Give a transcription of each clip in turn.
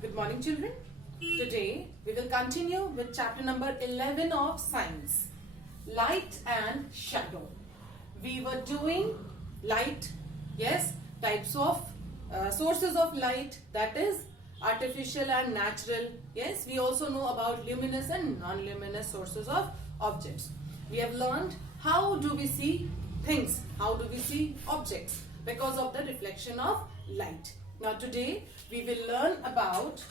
Good morning, children. Today we will continue with chapter number 11 of science, light and shadow. We were doing light, yes, types of sources of light, that is artificial and natural. Yes, we also know about luminous and non-luminous sources of objects. We have learned how do we see things, how do we see objects because of the reflection of light. Now today we will learn about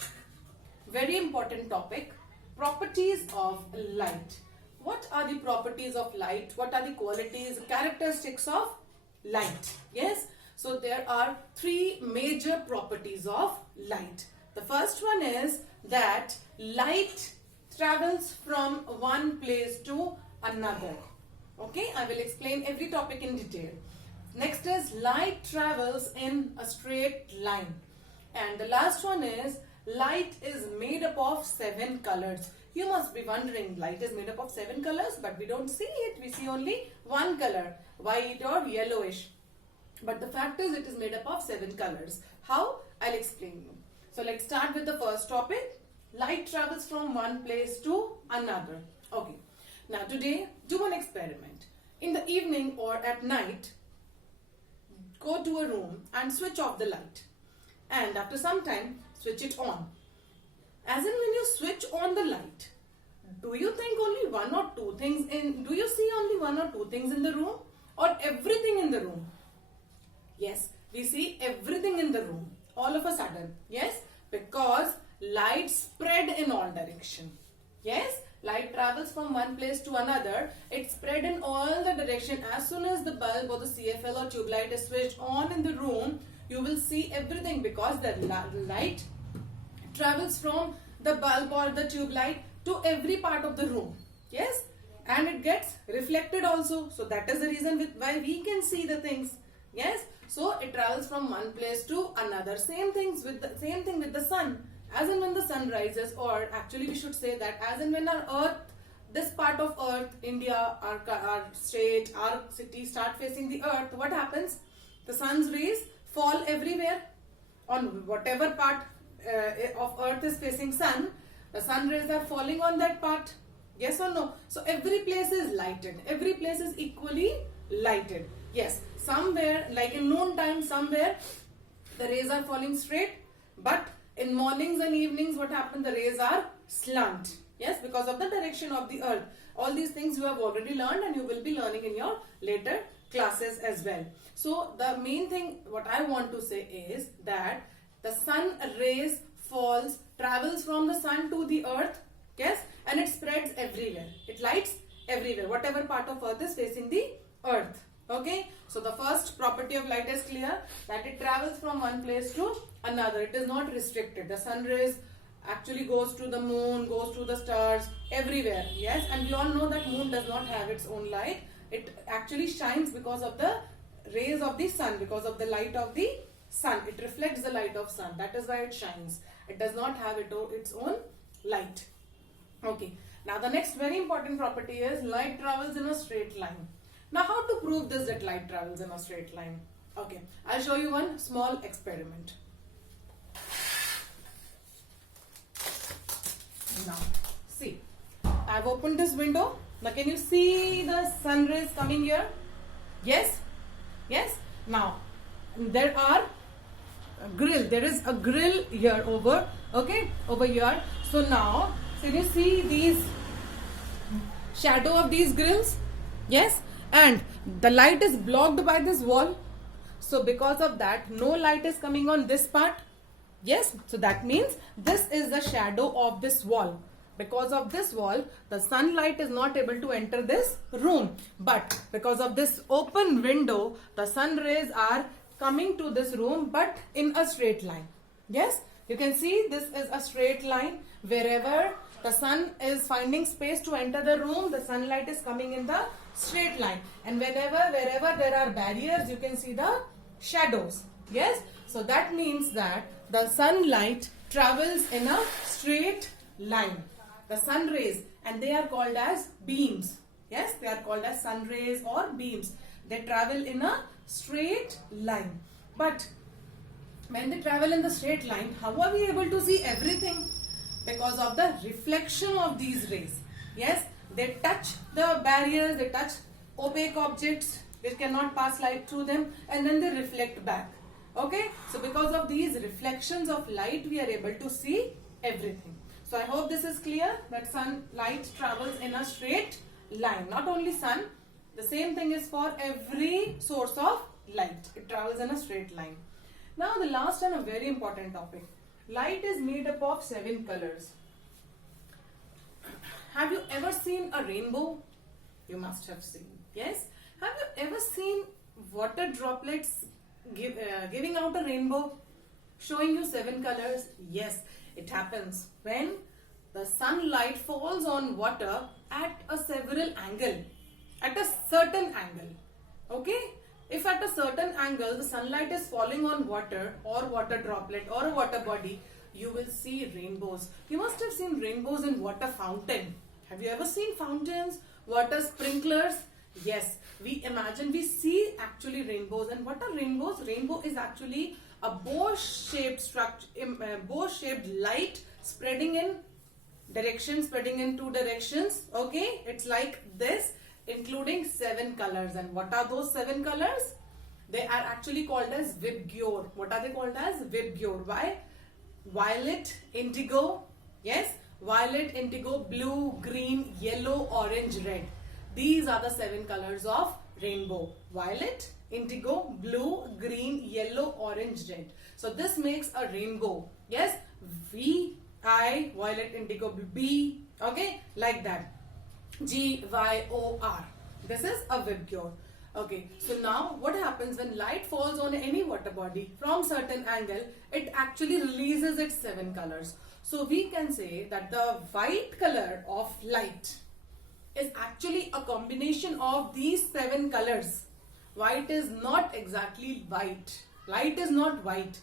very important topic, properties of light. What are the properties of light? What are the qualities, characteristics of light? Yes, so there are three major properties of light. The first one is that light travels from one place to another. Okay, I will explain every topic in detail. Next is light travels in a straight line. And the last one is light is made up of 7 colors. You must be wondering, light is made up of 7 colors, but we don't see it. We see only one color, white or yellowish. But the fact is it is made up of 7 colors. How? I'll explain you. So let's start with the first topic. Light travels from one place to another. Okay. Now today, do an experiment. In the evening or at night, go to a room and switch off the light. And after some time, switch it on. As in when you switch on the light, do you think only one or two things do you see only one or two things in the room or everything in the room? Yes, we see everything in the room all of a sudden. Yes, because light spread in all direction. Yes, light travels from one place to another. It spread in all the direction. As soon as the bulb or the CFL or tube light is switched on in the room, you will see everything because the light travels from the bulb or the tube light to every part of the room. Yes, and it gets reflected also. So that is the reason why we can see the things. Yes, so it travels from one place to another. Same thing with the sun. As and when the sun rises, or actually we should say that as and when our earth, this part of earth, India, our state, our city start facing the earth, what happens? The sun's rays fall everywhere. On whatever part of earth is facing sun, the sun rays are falling on that part. Yes or no? So every place is lighted. Every place is equally lighted. Yes, somewhere like in noon time, somewhere the rays are falling straight, but in mornings and evenings, what happens? The rays are slant. Yes, because of the direction of the earth. All these things you have already learned and you will be learning in your later classes as well. So the main thing what I want to say is that the sun rays travels from the sun to the earth. Yes, and it spreads everywhere. It lights everywhere. Whatever part of earth is facing the earth. Okay, so the first property of light is clear, that it travels from one place to another. It is not restricted. The sun rays actually goes to the moon, goes to the stars, everywhere. Yes, and we all know that moon does not have its own light. It actually shines because of the rays of the sun, because of the light of the sun. It reflects the light of sun. That is why it shines. It does not have its own light. Okay, now the next very important property is light travels in a straight line. Now how to prove this, that light travels in a straight line? Okay, I'll show you one small experiment. Now, see, I've opened this window. Now can you see the sun rays coming here? Yes? Yes? Now, there is a grill here over here. So now, can you see these shadow of these grills? Yes? And the light is blocked by this wall. So because of that, no light is coming on this part. Yes, so that means this is the shadow of this wall. Because of this wall, the sunlight is not able to enter this room. But because of this open window, the sun rays are coming to this room, but in a straight line. Yes, you can see this is a straight line. Wherever the sun is finding space to enter the room, the sunlight is coming in the straight line. And wherever there are barriers, you can see the shadows. Yes, so that means that the sunlight travels in a straight line. The sun rays, and they are called as beams. Yes, they are called as sun rays or beams. They travel in a straight line. But when they travel in the straight line, how are we able to see everything? Because of the reflection of these rays. Yes, they touch the barriers, they touch opaque objects which cannot pass light through them, and then they reflect back. Okay, so because of these reflections of light, we are able to see everything. So I hope this is clear that sunlight travels in a straight line. Not only sun, the same thing is for every source of light. It travels in a straight line. Now the last and a very important topic. Light is made up of 7 colors. Have you ever seen a rainbow? You must have seen. Yes? Have you ever seen water droplets giving out a rainbow, showing you 7 colors? Yes, it happens when the sunlight falls on water at a several angle, at a certain angle. Okay? If at a certain angle the sunlight is falling on water or water droplet or a water body, you will see rainbows. You must have seen rainbows in water fountain. Have you ever seen fountains, water sprinklers? Yes, we imagine, we see actually rainbows. And what are rainbows? Rainbow is actually a bow-shaped structure, bow-shaped light spreading in directions, spreading in 2 directions. Okay, it's like this, including 7 colors. And what are those 7 colors? They are actually called as VIBGYOR. What are they called as? VIBGYOR. Why? Violet, indigo, yes, violet, indigo, blue, green, yellow, orange, red. These are the 7 colors of rainbow. Violet, indigo, blue, green, yellow, orange, red. So this makes a rainbow. Yes, V, I, violet, indigo, B, okay, like that. G, Y, O, R. This is a VIBGYOR. Okay, so now what happens when light falls on any water body from certain angle, it actually releases its 7 colors. So we can say that the white color of light is actually a combination of these 7 colors. White is not exactly white. Light is not white.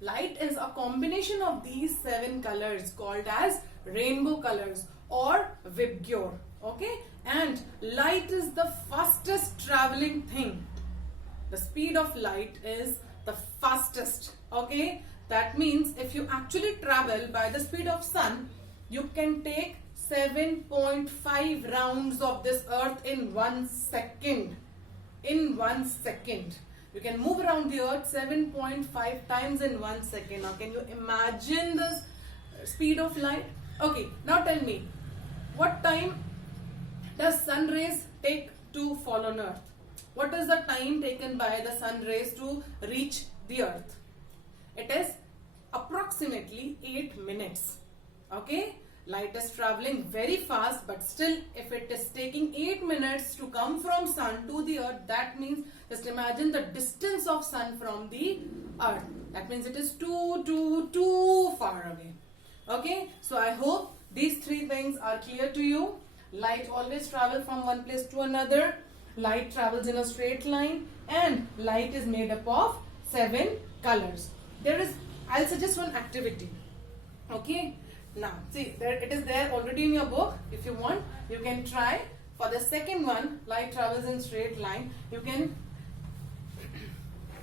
Light is a combination of these 7 colors called as rainbow colors or VIBGYOR. Okay, and light is the fastest traveling thing. The speed of light is the fastest. Okay, that means if you actually travel by the speed of sun, you can take 7.5 rounds of this earth in 1 second. In 1 second. You can move around the earth 7.5 times in 1 second. Now can you imagine the speed of light? Okay, now tell me, what time does sun rays take to fall on earth? What is the time taken by the sun rays to reach the earth? It is approximately 8 minutes. Okay, light is traveling very fast, but still if it is taking 8 minutes to come from sun to the earth, that means just imagine the distance of sun from the earth. That means it is too far away. Okay, so I hope these 3 things are clear to you. Light always travels from one place to another. Light travels in a straight line, and light is made up of 7 colors. I'll suggest one activity. Okay, now see, it is there already in your book. If you want, you can try. For the second one, light travels in straight line. You can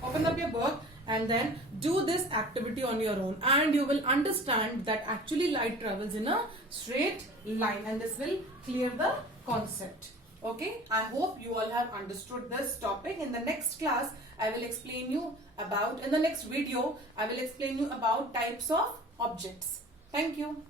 open up your book and then do this activity on your own, and you will understand that actually light travels in a straight line, and this will clear the concept. Okay, I hope you all have understood this topic. In the next class, I will explain you about, in the next video, I will explain you about types of objects. Thank you.